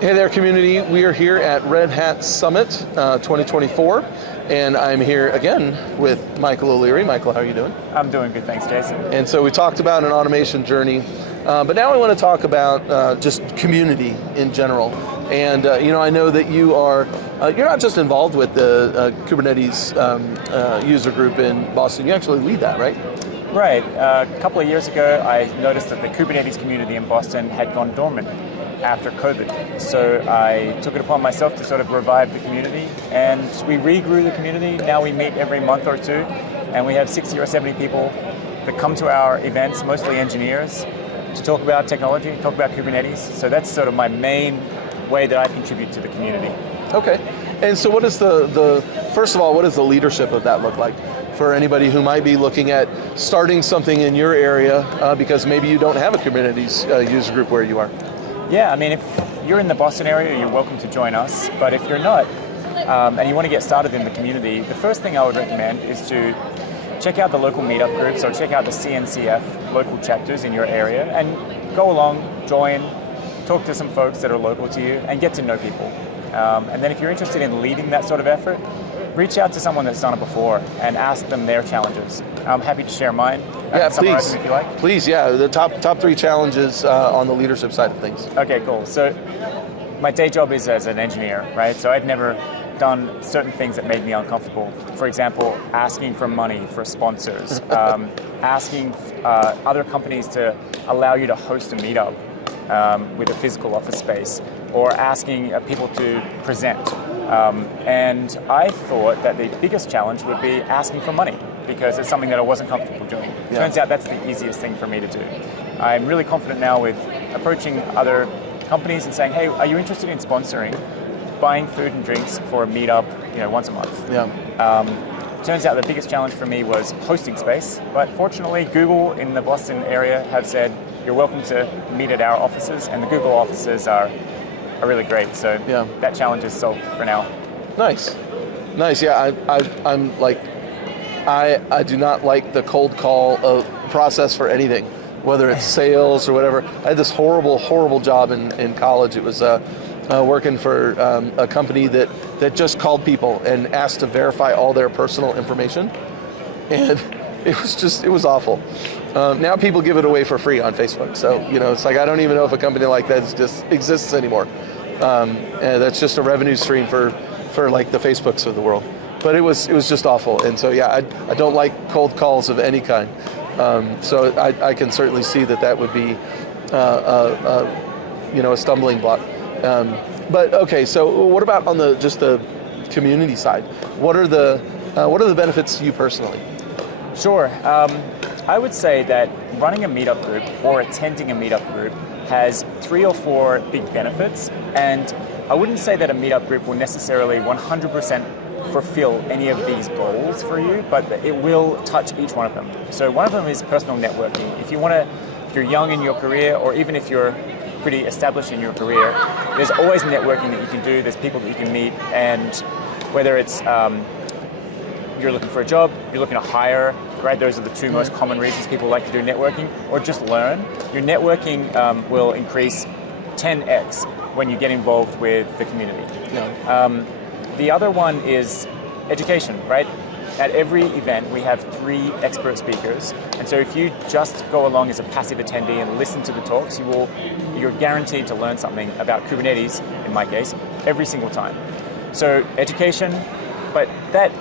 Hey there, community. We are here at Red Hat Summit 2024, and I'm here again with Michael OLeary. Michael, how are you doing? I'm doing good, thanks, Jason. And so we talked about an automation journey, but now I want to talk about just community in general. And I know that you're not just involved with the Kubernetes user group in Boston. You actually lead that, right? Right. A couple of years ago, I noticed that the Kubernetes community in Boston had gone dormant after COVID. So I took it upon myself to sort of revive the community, and we regrew the community. Now we meet every month or two, and we have 60 or 70 people that come to our events, mostly engineers, to talk about technology, talk about Kubernetes. So that's sort of my main way that I contribute to the community. Okay. And so what is first of all, what does the leadership of that look like? For anybody who might be looking at starting something in your area, because maybe you don't have a Kubernetes user group where you are. Yeah, I mean, if you're in the Boston area, you're welcome to join us. But if you're not, and you want to get started in the community, the first thing I would recommend is to check out the local meetup groups or check out the CNCF local chapters in your area and go along, join, talk to some folks that are local to you and get to know people. And then if you're interested in leading that sort of effort, reach out to someone that's done it before and ask them their challenges. I'm happy to share mine. Yeah, please. If you like. Please, yeah. The top three challenges on the leadership side of things. Okay, cool. So my day job is as an engineer, right? So I've never done certain things that made me uncomfortable. For example, asking for money for sponsors, asking other companies to allow you to host a meetup with a physical office space, or asking people to present. And I thought that the biggest challenge would be asking for money, because it's something that I wasn't comfortable doing. Yeah. Turns out that's the easiest thing for me to do. I'm really confident now with approaching other companies and saying, hey, are you interested in sponsoring buying food and drinks for a meetup, once a month? Yeah. Turns out the biggest challenge for me was hosting space, but fortunately Google in the Boston area have said, you're welcome to meet at our offices, and the Google offices are really great. So yeah, that challenge is solved for now. Nice. Yeah, I'm like, I do not like the cold call process for anything, whether it's sales or whatever. I had this horrible job in college. It was working for a company that just called people and asked to verify all their personal information. And it was awful. Now people give it away for free on Facebook. So, it's like, I don't even know if a company like that just exists anymore. And that's just a revenue stream for like the Facebooks of the world. But it was just awful. And so, yeah, I don't like cold calls of any kind. So I can certainly see that would be, a stumbling block. But okay, so what about on the community side? What are the benefits to you personally? Sure. I would say that running a meetup group or attending a meetup group has 3 or 4 big benefits, and I wouldn't say that a meetup group will necessarily 100% fulfill any of these goals for you, but it will touch each one of them. So one of them is personal networking. If you're young in your career, or even if you're pretty established in your career, there's always networking that you can do. There's people that you can meet, and whether it's you're looking for a job, you're looking to hire, right? Those are the 2 most common reasons people like to do networking, or just learn. Your networking will increase 10x when you get involved with the community. Yeah. The other one is education, right? At every event, we have 3 expert speakers, and so if you just go along as a passive attendee and listen to the talks, you're guaranteed to learn something about Kubernetes, in my case, every single time. So education, but that,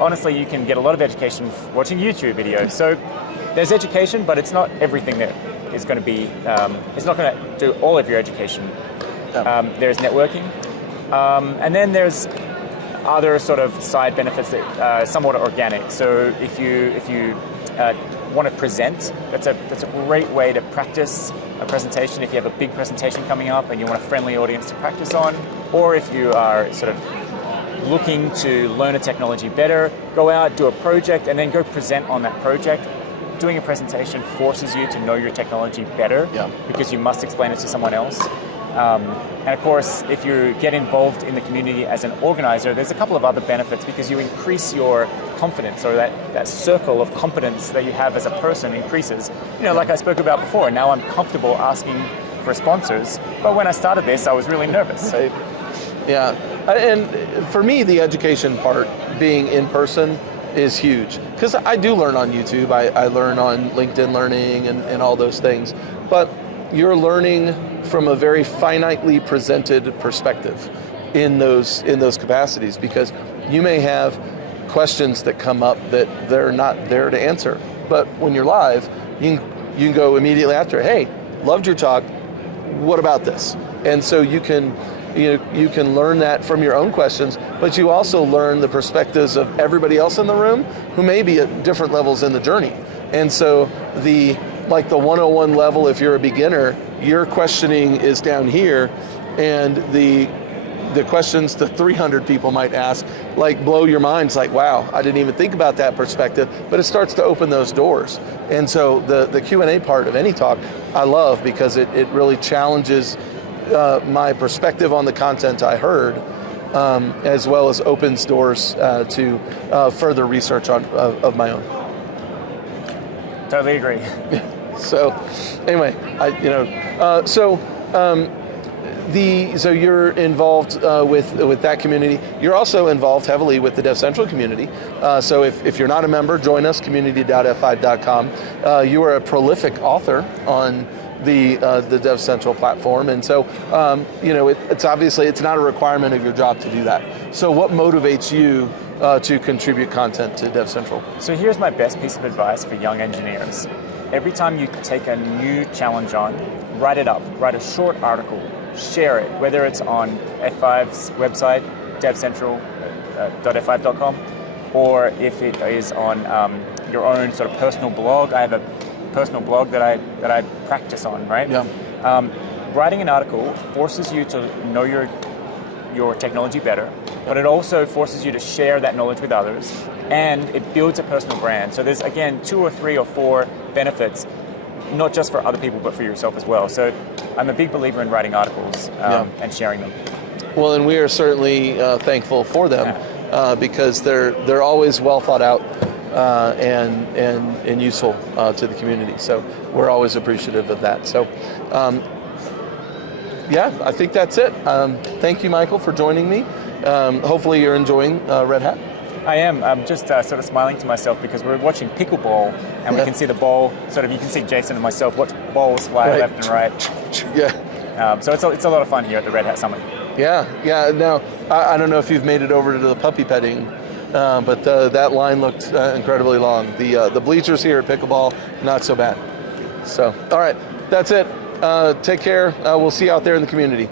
honestly, you can get a lot of education watching YouTube videos. So there's education, but it's not everything that is going to be, it's not going to do all of your education. There's networking, and then there's other sort of side benefits that are somewhat organic. So if you want to present, that's a great way to practice a presentation. If you have a big presentation coming up and you want a friendly audience to practice on, or if you are sort of looking to learn a technology better, go out, do a project, and then go present on that project. Doing a presentation forces you to know your technology better, because you must explain it to someone else. And of course, if you get involved in the community as an organizer, there's a couple of other benefits, because you increase your confidence, or that circle of competence that you have as a person increases. Like I spoke about before, now I'm comfortable asking for sponsors. But when I started this, I was really nervous. Right. Yeah, and for me, the education part, being in person, is huge. Because I do learn on YouTube, I learn on LinkedIn Learning and all those things. But you're learning from a very finitely presented perspective in those capacities, because you may have questions that come up that they're not there to answer. But when you're live, you can go immediately after, hey, loved your talk, what about this? And so you can learn that from your own questions, but you also learn the perspectives of everybody else in the room who may be at different levels in the journey. And so the 101 level, if you're a beginner, your questioning is down here, and the questions the 300 people might ask blow your minds, wow, I didn't even think about that perspective, but it starts to open those doors. And so the Q&A part of any talk I love, because it really challenges my perspective on the content I heard, as well as opens doors to further research of my own. Totally agree. So anyway, so you're involved with that community. You're also involved heavily with the DevCentral community. So if you're not a member, join us, community.f5.com. You are a prolific author on the DevCentral platform, and so it's obviously it's not a requirement of your job to do that. So what motivates you to contribute content to DevCentral? So here's my best piece of advice for young engineers. Every time you take a new challenge on, write it up, write a short article, share it, whether it's on F5's website, devcentral.f5.com, or if it is on your own sort of personal blog. I have a personal blog that I practice on, right? Yeah. Writing an article forces you to know your technology better, but it also forces you to share that knowledge with others, and it builds a personal brand. So there's, again, 2 or 3 or 4 benefits, not just for other people, but for yourself as well. So I'm a big believer in writing articles and sharing them. Well, and we are certainly thankful for them, because they're always well thought out and useful to the community. So we're always appreciative of that. So I think that's it. Thank you, Michael, for joining me. Hopefully you're enjoying Red Hat. I am. I'm just sort of smiling to myself because we're watching pickleball, and we can see the ball. You can see Jason and myself watch balls fly left and right. Yeah. So it's a lot of fun here at the Red Hat Summit. Yeah. Now, I don't know if you've made it over to the puppy petting, but that line looked incredibly long. The bleachers here at pickleball, not so bad. So, all right, that's it. Take care. We'll see you out there in the community.